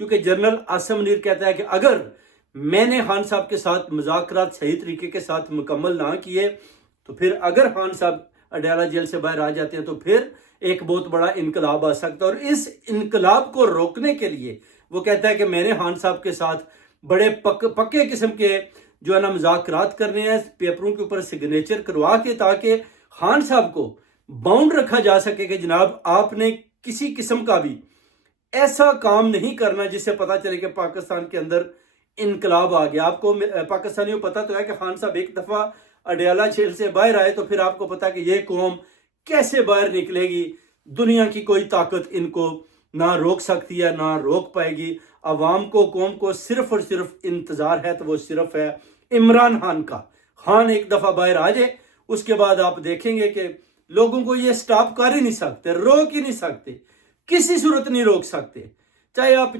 کیونکہ جنرل عاصم منیر کہتا ہے کہ اگر میں نے خان صاحب کے ساتھ مذاکرات صحیح طریقے کے ساتھ مکمل نہ کیے تو پھر اگر خان صاحب اڈیالہ جیل سے باہر آ جاتے ہیں تو پھر ایک بہت بڑا انقلاب آ سکتا ہے، اور اس انقلاب کو روکنے کے لیے وہ کہتا ہے کہ میں نے خان صاحب کے ساتھ بڑے پکے قسم کے جو ہے نا مذاکرات کرنے ہیں، پیپروں کے اوپر سگنیچر کروا کے، تاکہ خان صاحب کو باؤنڈ رکھا جا سکے کہ جناب آپ نے کسی قسم کا بھی ایسا کام نہیں کرنا جس سے پتا چلے کہ پاکستان کے اندر انقلاب آ گیا۔ آپ کو پاکستانیوں کو پتا تو ہے کہ خان صاحب ایک دفعہ اڈیالہ جیل سے باہر آئے تو پھر آپ کو پتا کہ یہ قوم کیسے باہر نکلے گی، دنیا کی کوئی طاقت ان کو نہ روک سکتی ہے نہ روک پائے گی۔ عوام کو، قوم کو صرف اور صرف انتظار ہے تو وہ صرف ہے عمران خان کا۔ خان ایک دفعہ باہر آ جائے، اس کے بعد آپ دیکھیں گے کہ لوگوں کو یہ سٹاپ کر ہی نہیں سکتے، روک ہی نہیں سکتے، کسی صورت نہیں روک سکتے، چاہے آپ